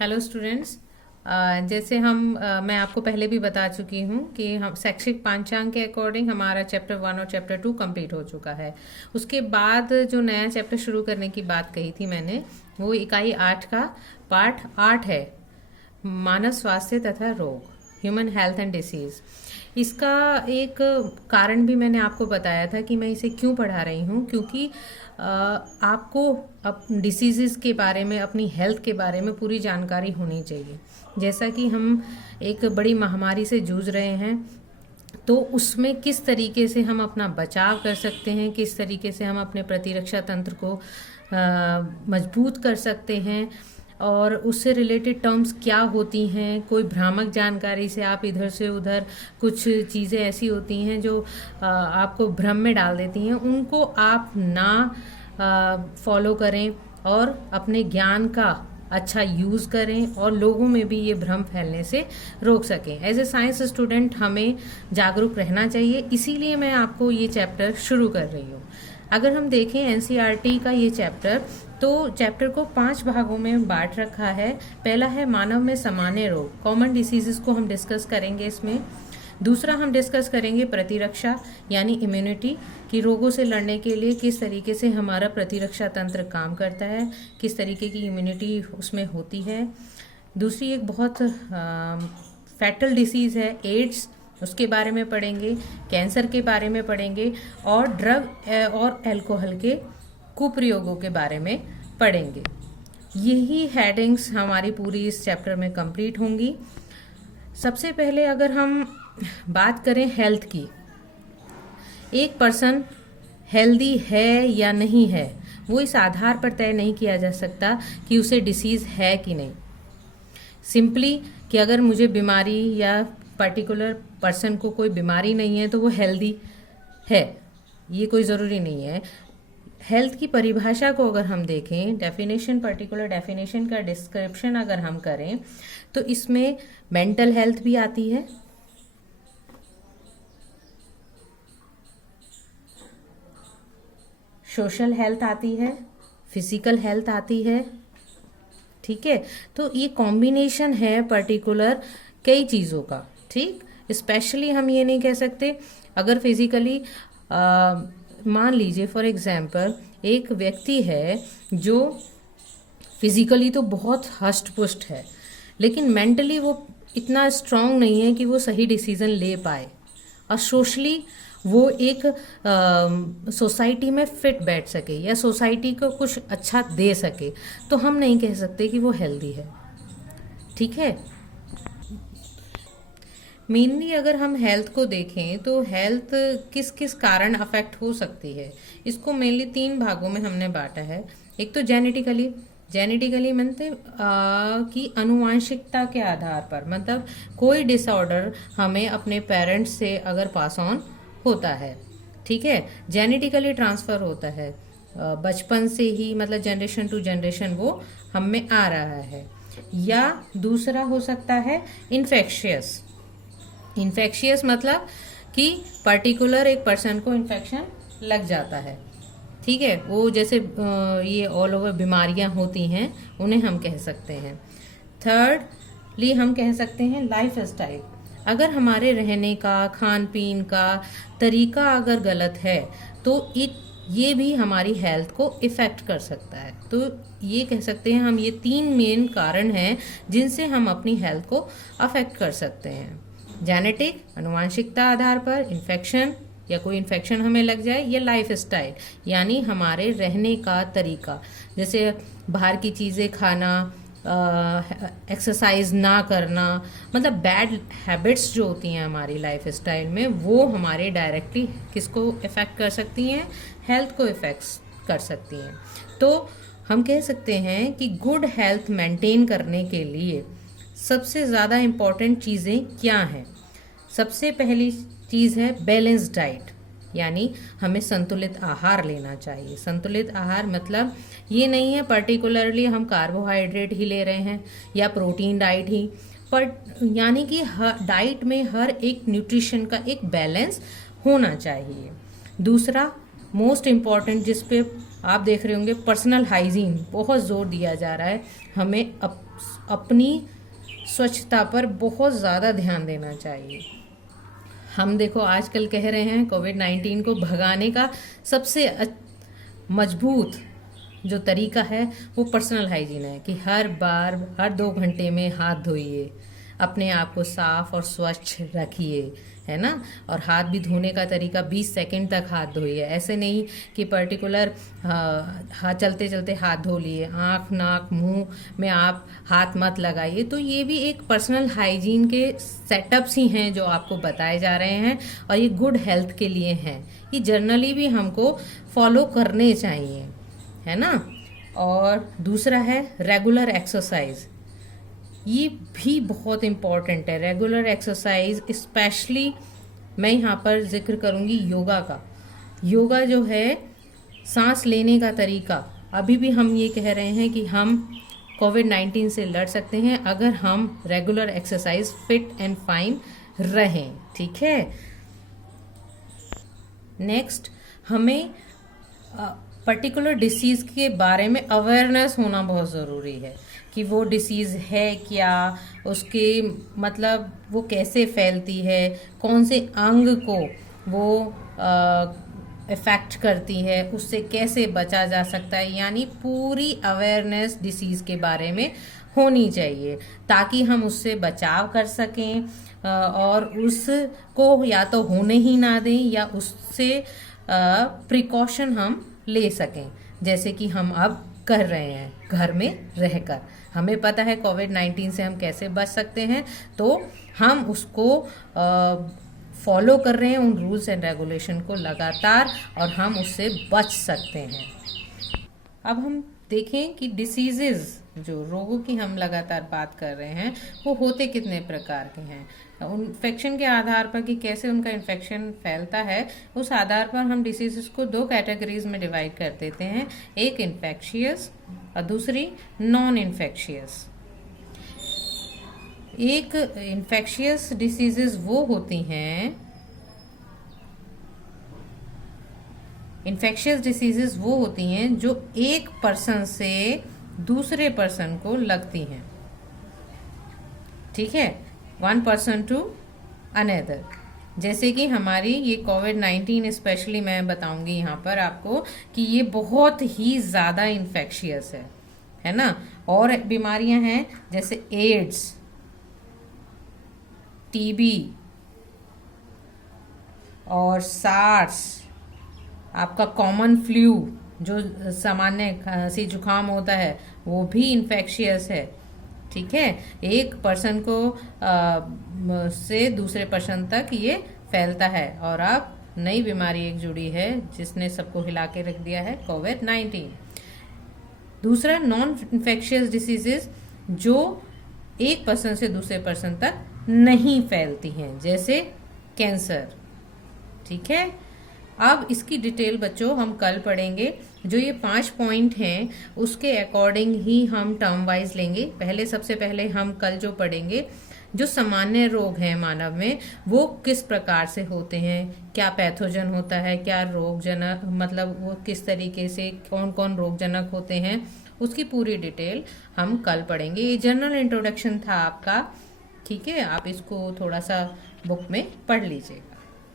Hello students. जैसे मैं आपको पहले भी बता चुकी हूँ कि हम शैक्षिक पांचांग के अकॉर्डिंग हमारा चैप्टर 1 और चैप्टर 2 कंप्लीट हो चुका है। उसके बाद जो नया चैप्टर शुरू करने की बात कही थी मैंने, वो इकाई 8 का पार्ट 8 है, मानव स्वास्थ्य तथा रोग, ह्यूमन हेल्थ एंड डिसीज। इसका एक कारण भी मैंने आपको बताया था कि मैं इसे क्यों पढ़ा रही हूँ, क्योंकि आपको अब डिसीज़ के बारे में, अपनी हेल्थ के बारे में पूरी जानकारी होनी चाहिए। जैसा कि हम एक बड़ी महामारी से जूझ रहे हैं, तो उसमें किस तरीके से हम अपना बचाव कर सकते हैं, किस तरीके से हम अपने प्रतिरक्षा तंत्र को मजबूत कर सकते हैं, और उससे रिलेटेड टर्म्स क्या होती हैं। कोई भ्रामक जानकारी से आप इधर से उधर, कुछ चीज़ें ऐसी होती हैं जो आपको भ्रम में डाल देती हैं, उनको आप ना फॉलो करें और अपने ज्ञान का अच्छा यूज़ करें और लोगों में भी ये भ्रम फैलने से रोक सकें। एज ए साइंस स्टूडेंट हमें जागरूक रहना चाहिए, इसीलिए मैं आपको ये चैप्टर शुरू कर रही हूँ। अगर हम देखें एनसीईआरटी का ये चैप्टर, तो चैप्टर को 5 भागों में बांट रखा है। पहला है मानव में सामान्य रोग, कॉमन डिसीजेस को हम डिस्कस करेंगे इसमें। दूसरा हम डिस्कस करेंगे प्रतिरक्षा यानी इम्यूनिटी, कि रोगों से लड़ने के लिए किस तरीके से हमारा प्रतिरक्षा तंत्र काम करता है, किस तरीके की इम्यूनिटी उसमें होती है। दूसरी एक बहुत फैटल डिसीज़ है एड्स, उसके बारे में पढ़ेंगे। कैंसर के बारे में पढ़ेंगे और ड्रग और अल्कोहल के कुप्रयोगों के बारे में पढ़ेंगे। यही हेडिंग्स हमारी पूरी इस चैप्टर में कंप्लीट होंगी। सबसे पहले अगर हम बात करें हेल्थ की, एक पर्सन हेल्दी है या नहीं है, वो इस आधार पर तय नहीं किया जा सकता कि उसे डिसीज़ है कि नहीं। सिंपली कि अगर मुझे बीमारी या पर्टिकुलर पर्सन को कोई बीमारी नहीं है तो वो हेल्दी है, ये कोई ज़रूरी नहीं है। हेल्थ की परिभाषा को अगर हम देखें, डेफिनेशन, पर्टिकुलर डेफिनेशन का डिस्क्रिप्शन अगर हम करें, तो इसमें मेंटल हेल्थ भी आती है, सोशल हेल्थ आती है, फिजिकल हेल्थ आती है। ठीक है, तो ये कॉम्बिनेशन है पर्टिकुलर कई चीज़ों का। ठीक, स्पेशली हम ये नहीं कह सकते अगर फिजिकली मान लीजिए फॉर एग्जाम्पल एक व्यक्ति है जो फिजिकली तो बहुत हष्ट पुष्ट है, लेकिन मेंटली वो इतना स्ट्रांग नहीं है कि वो सही डिसीजन ले पाए, और सोशली वो एक सोसाइटी में फिट बैठ सके या सोसाइटी को कुछ अच्छा दे सके, तो हम नहीं कह सकते कि वो हेल्दी है। ठीक है, मेनली अगर हम हेल्थ को देखें तो हेल्थ किस किस कारण अफेक्ट हो सकती है, इसको मेनली 3 भागों में हमने बांटा है। एक तो जेनेटिकली मतलब कि अनुवांशिकता के आधार पर, मतलब कोई डिसऑर्डर हमें अपने पेरेंट्स से अगर पास ऑन होता है, ठीक है, जेनेटिकली ट्रांसफ़र होता है बचपन से ही, मतलब जनरेशन टू जनरेशन वो हम में आ रहा है। या दूसरा हो सकता है इन्फेक्शियस मतलब कि पर्टिकुलर एक पर्सन को इन्फेक्शन लग जाता है। ठीक है, वो जैसे ये ऑल ओवर बीमारियां होती हैं, उन्हें हम कह सकते हैं। थर्डली हम कह सकते हैं लाइफ स्टाइल। अगर हमारे रहने का, खान पीन का तरीका अगर गलत है तो ये भी हमारी हेल्थ को इफ़ेक्ट कर सकता है। तो ये कह सकते हैं हम, ये 3 मेन कारण हैं जिनसे हम अपनी हेल्थ को अफेक्ट कर सकते हैं। जेनेटिक, अनुवांशिकता आधार पर, इन्फेक्शन या कोई इन्फेक्शन हमें लग जाए, या लाइफ स्टाइल यानी हमारे रहने का तरीका, जैसे बाहर की चीज़ें खाना, एक्सरसाइज ना करना, मतलब बैड हैबिट्स जो होती हैं हमारी लाइफ स्टाइल में, वो हमारे डायरेक्टली किसको इफ़ेक्ट कर सकती हैं, हेल्थ को इफ़ेक्ट कर सकती हैं। तो हम कह सकते हैं कि गुड हेल्थ मेंटेन करने के लिए सबसे ज़्यादा इम्पॉर्टेंट चीज़ें क्या हैं। सबसे पहली चीज़ है बैलेंस डाइट, यानी हमें संतुलित आहार लेना चाहिए। संतुलित आहार मतलब ये नहीं है पर्टिकुलरली हम कार्बोहाइड्रेट ही ले रहे हैं या प्रोटीन डाइट ही, पर यानी कि डाइट में हर एक न्यूट्रिशन का एक बैलेंस होना चाहिए। दूसरा मोस्ट इम्पॉर्टेंट, जिस पे आप देख रहे होंगे, पर्सनल हाइजीन बहुत ज़ोर दिया जा रहा है। हमें अब अपनी स्वच्छता पर बहुत ज़्यादा ध्यान देना चाहिए। हम देखो आजकल कह रहे हैं कोविड-19 को भगाने का सबसे मजबूत जो तरीका है वो पर्सनल हाइजीन है कि हर बार हर 2 घंटे में हाथ धोइए, अपने आप को साफ और स्वच्छ रखिए, है ना। और हाथ भी धोने का तरीका 20 सेकंड तक हाथ धोइए, ऐसे नहीं कि पर्टिकुलर हाथ चलते चलते हाथ धो लिए, आँख नाक मुंह में आप हाथ मत लगाइए। तो ये भी एक पर्सनल हाइजीन के सेटअप्स ही हैं जो आपको बताए जा रहे हैं और ये गुड हेल्थ के लिए हैं। ये जर्नली भी हमको फॉलो करने चाहिए, है ना। और दूसरा है रेगुलर एक्सरसाइज, ये भी बहुत इम्पॉर्टेंट है। रेगुलर एक्सरसाइज स्पेशली मैं यहाँ पर जिक्र करूँगी योगा का। योगा जो है सांस लेने का तरीका, अभी भी हम ये कह रहे हैं कि हम कोविड-19 से लड़ सकते हैं अगर हम regular exercise fit and fine रहें, ठीक है। नेक्स्ट, हमें पर्टिकुलर डिसीज़ के बारे में अवेयरनेस होना बहुत ज़रूरी है कि वो डिसीज़ है क्या, उसके मतलब वो कैसे फैलती है, कौन से अंग को वो इफ़ेक्ट करती है, उससे कैसे बचा जा सकता है। यानी पूरी अवेयरनेस डिसीज़ के बारे में होनी चाहिए ताकि हम उससे बचाव कर सकें और उसको या तो होने ही ना दें या उससे प्रिकॉशन हम ले सकें, जैसे कि हम अब कर रहे हैं घर में रहकर। हमें पता है कोविड-19 से हम कैसे बच सकते हैं, तो हम उसको फॉलो कर रहे हैं उन रूल्स एंड रेगुलेशन को लगातार और हम उससे बच सकते हैं। अब हम देखें कि डिसीजेज, जो रोगों की हम लगातार बात कर रहे हैं, वो होते कितने प्रकार के हैं। इन्फेक्शन के आधार पर कि कैसे उनका इन्फेक्शन फैलता है, उस आधार पर हम डिसीजेस को 2 कैटेगरीज में डिवाइड कर देते हैं, एक इन्फेक्शियस और दूसरी नॉन इन्फेक्शियस। एक इन्फेक्शियस डिसीजेस वो होती हैं, इन्फेक्शियस डिसीजेस वो होती हैं जो एक पर्सन से दूसरे पर्सन को लगती हैं, ठीक है, 1 person to another। जैसे कि हमारी ये कोविड-19 स्पेशली मैं बताऊंगी यहाँ पर आपको कि ये बहुत ही ज़्यादा इन्फेक्शियस है ना। और बीमारियां हैं जैसे एड्स, टीबी और सार्स, आपका कॉमन फ्लू जो सामान्य खांसी जुकाम होता है वो भी इन्फेक्शियस है, ठीक है। एक पर्सन को से दूसरे पर्सन तक ये फैलता है और अब नई बीमारी एक जुड़ी है जिसने सबको हिला के रख दिया है, कोविड-19। दूसरा नॉन इन्फेक्शियस डिसीजेस जो एक पर्सन से दूसरे पर्सन तक नहीं फैलती हैं, जैसे कैंसर, ठीक है। अब इसकी डिटेल बच्चों हम कल पढ़ेंगे। जो ये 5 पॉइंट हैं उसके अकॉर्डिंग ही हम टर्म वाइज लेंगे। सबसे पहले हम कल जो पढ़ेंगे, जो सामान्य रोग हैं मानव में वो किस प्रकार से होते हैं, क्या पैथोजन होता है, क्या रोगजनक, मतलब वो किस तरीके से कौन कौन रोगजनक होते हैं, उसकी पूरी डिटेल हम कल पढ़ेंगे। ये जनरल इंट्रोडक्शन था आपका, ठीक है। आप इसको थोड़ा सा बुक में पढ़ लीजिए।